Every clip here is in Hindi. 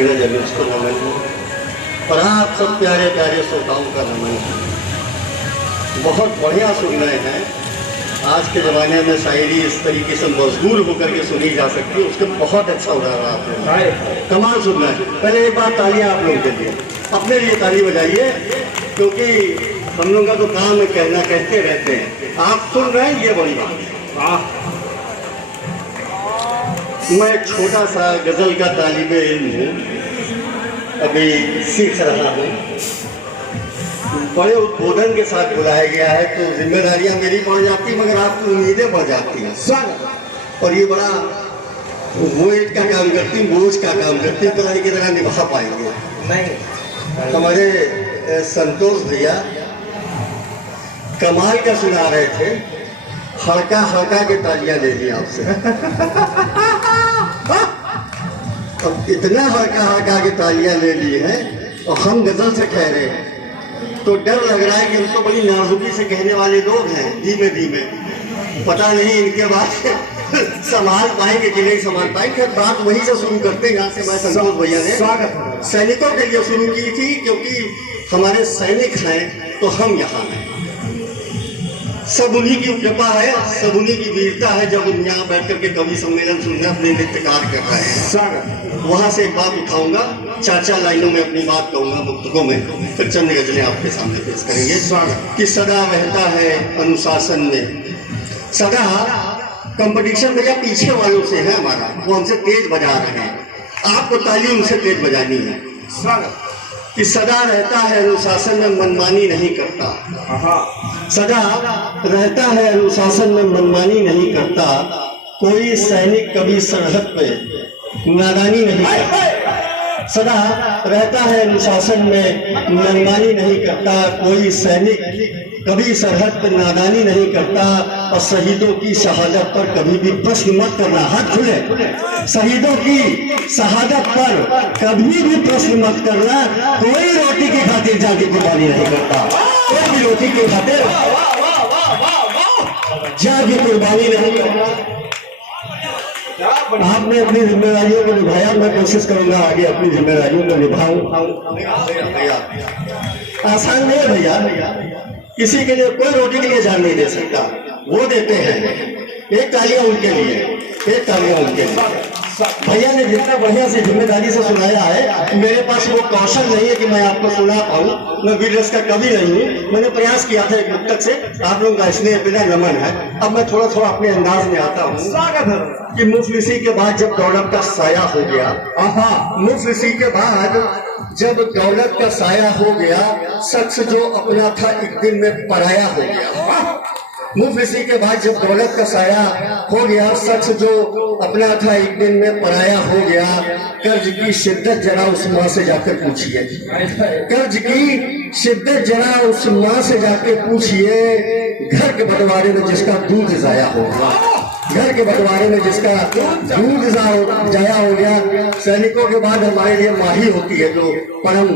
अग्रज अनुज को नमन है और आप सब प्यारे प्यारे श्रोताओं का नमन है। बहुत बढ़िया सुन रहे हैं। आज के ज़माने में शायरी इस तरीके से मजबूर होकर के सुनी जा सकती है, उसके बहुत अच्छा उदाहरण आपने कमाल सुन रहे हैं। पहले एक बात तालियां आप लोगों के लिए, अपने लिए ताली बजाइए, क्योंकि हम लोगों का तो काम है कहना, कहते रहते हैं। आप सुन रहे हैं, ये बड़ी बात है। मैं एक छोटा सा गज़ल का तालिब इल्म हूँ, अभी सीख रहा हूँ। बड़े उद्बोधन के साथ बुलाया गया है तो जिम्मेदारियां मेरी बढ़ जाती, मगर आपकी उम्मीदें बढ़ जाती हैं। और ये बड़ा वेट का काम करती, बोझ का काम करती, पता नहीं कितना निभा पाएंगे नहीं। हमारे संतोष भैया कमाल का सुना रहे थे, हल्का हल्का के तालियां ले ली आपसे। अब इतना हल्का हल्का के तालियां ले ली हैं और हम गजल से कह रहे हैं तो डर लग रहा है कि हम तो बड़ी नाजुकी से कहने वाले लोग हैं, धीमे धीमे। पता नहीं इनके बाद संभाल पाएंगे कि नहीं संभाल पाएंगे। बात वहीं से शुरू करते हैं जहाँ से मैं संतोष भैया ने सैनिकों के लिए शुरू की थी, क्योंकि हमारे सैनिक हैं तो हम यहाँ हैं। सब उन्हीं की कृपा है, सब उन्हीं की वीरता है जब हम यहाँ बैठ करके कवि सम्मेलन सुनने अपने नृत्य कार्य कर रहे हैं। वहाँ से एक बात उठाऊंगा, 4 लाइनों में अपनी बात कहूँगा मुक्तकों में, फिर चंद गजलें आपके सामने पेश करेंगे। कि सदा रहता है अनुशासन में, सदा कंपटीशन में या पीछे वालों से है हमारा, वो हमसे तेज बजा रहे हैं, आपको ताली उनसे तेज बजानी है। कि सदा रहता है अनुशासन में, मनमानी नहीं करता। सदा रहता है अनुशासन में, मनमानी नहीं करता। कोई सैनिक कभी सरहद पे नादानी नहीं करता। सदा रहता है अनुशासन में, मनमानी नहीं करता। कोई सैनिक कभी सरहद पर नादानी नहीं करता। और शहीदों की शहादत पर कभी भी प्रश्न मत करना, हाथ खुले। शहीदों की शहादत पर कभी भी प्रश्न मत करना। कोई रोटी की खातिर जाके कुर्बानी नहीं करता। कोई भी रोटी की खातिर जाके कुर्बानी नहीं करता। आपने अपनी जिम्मेदारियों को निभाया, मैं कोशिश करूंगा आगे अपनी जिम्मेदारियों को निभाऊं। आसान नहीं है भैया, किसी के लिए कोई रोटी के लिए जान नहीं दे सकता, वो देते हैं। एक तालियां उनके लिए, एक तालियां उनके लिए। भैया ने जितना बढ़िया से जिम्मेदारी से सुनाया है, मेरे पास वो कौशल नहीं है कि मैं आपको सुना पाऊँ। मैं वीर रस का कवि नहीं हूँ। मैंने प्रयास किया था एक मुक्तक से, आप लोगों का स्नेह बिना नमन है। अब मैं थोड़ा थोड़ा अपने अंदाज में आता हूँ कि मुफलिसी के बाद जब दौलत का साया हो गया, मुफलिसी के बाद जब दौलत का साया हो गया, शख्स जो अपना था एक दिन में पराया हो गया। मुफलिसी के बाद जब दौलत का साया हो गया, शख्स जो अपना था एक दिन में पराया हो गया। कर्ज की शिद्दत जरा उस माँ से जाकर पूछिए, कर्ज की शिद्दत जरा उस माँ से जाके पूछिए। घर के बंटवारे में जिसका दूध जाया हो गया, घर के बंटवारे में जिसका दूध जाया हो गया। सैनिकों के बाद हमारे लिए माही होती है जो परम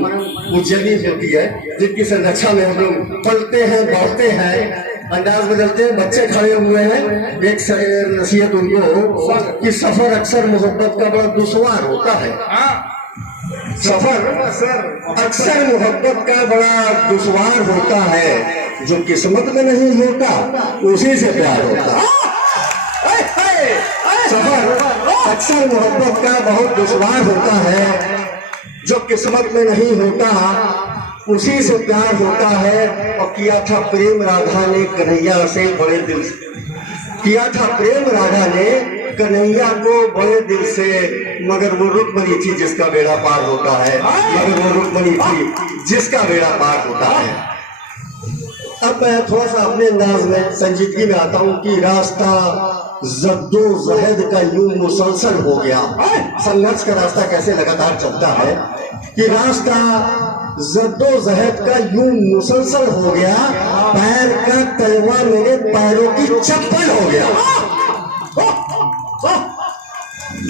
पूजनीय होती है, जिनकी संरक्षा में हम लोग पलते हैं, बढ़ते हैं, अंदाज बदलते हैं। बच्चे खड़े हुए हैं, एक नसीहत उनको कि सफर अक्सर मोहब्बत का बड़ा दुश्वार होता है। सफर अक्सर मोहब्बत का बड़ा दुश्वार होता है। जो किस्मत में नहीं होता उसी से प्यार होता है। सफर अक्सर मोहब्बत का बहुत दुश्वार होता है। जो किस्मत में नहीं होता उसी से प्यार होता है। और किया था प्रेम राधा ने कन्हैया से बड़े दिल से, किया था प्रेम राधा ने कन्हैया को बड़े दिल से। मगर वो रुक्मणी थी जिसका बेड़ा पार होता है, मगर वो रुक्मणी थी जिसका बेड़ा पार होता है। अब मैं थोड़ा सा अपने अंदाज में संजीदगी में आता हूँ कि रास्ता जद्दोजहद का यूं मुसलसल हो गया। संघर्ष का रास्ता कैसे लगातार चलता है कि रास्ता जद्दोजहद का यूं मुसलसल हो गया। पैर का तलवा मेरे पैरों की चप्पल हो गया।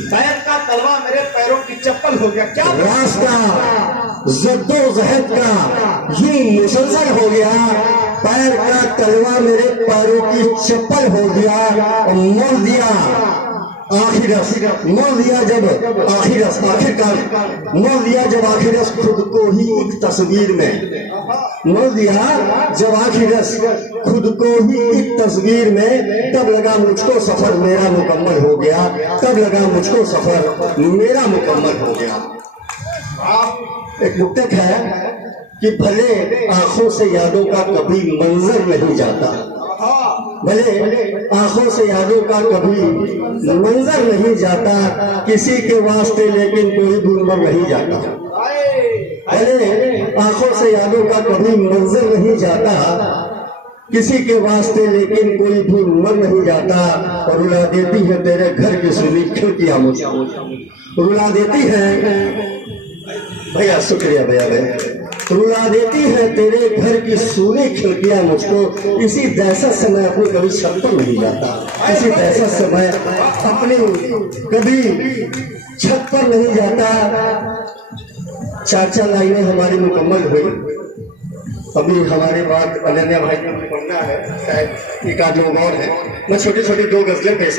पैर का तलवा मेरे पैरों की चप्पल हो गया। क्या रास्ता जद्दोजहद का यूं मुसलसल हो गया। पैर का तलवा मेरे पैरों की चप्पल हो गया। और मोड़ दिया आखिरकार मोल दिया जब आखिरस खुद को ही एक तस्वीर में, मोल दिया जब आखिरस खुद को ही एक तस्वीर में, तब लगा मुझको सफर मेरा मुकम्मल हो गया, तब लगा मुझको सफर मेरा मुकम्मल हो गया। एक मुक्तक है कि भले आंखों से यादों का कभी मंजर नहीं जाता, भले आंखों से यादों का कभी मंजर नहीं जाता, किसी के वास्ते लेकिन कोई भूलमर नहीं जाता। भले आंखों से यादों का कभी मंजर नहीं जाता, किसी के वास्ते लेकिन कोई भूलमर नहीं जाता। और रुला देती है तेरे घर की सुनी खिड़कियां मुझे, रुला देती है भैया, शुक्रिया भैया, रुला देती है तेरे घर की सूनी खिड़कियां मुझको। इसी दहशत से मैं अपनी कभी छत पर नहीं जाता, इसी दहशत से मैं अपनी कभी छत पर नहीं जाता। 4 लाइनें हमारी मुकम्मल हुई। अभी हमारे बाद अनन्या भाई को पढ़ना है, शायद एक आध लोग और है। मैं छोटी छोटी 2 गजलें पेश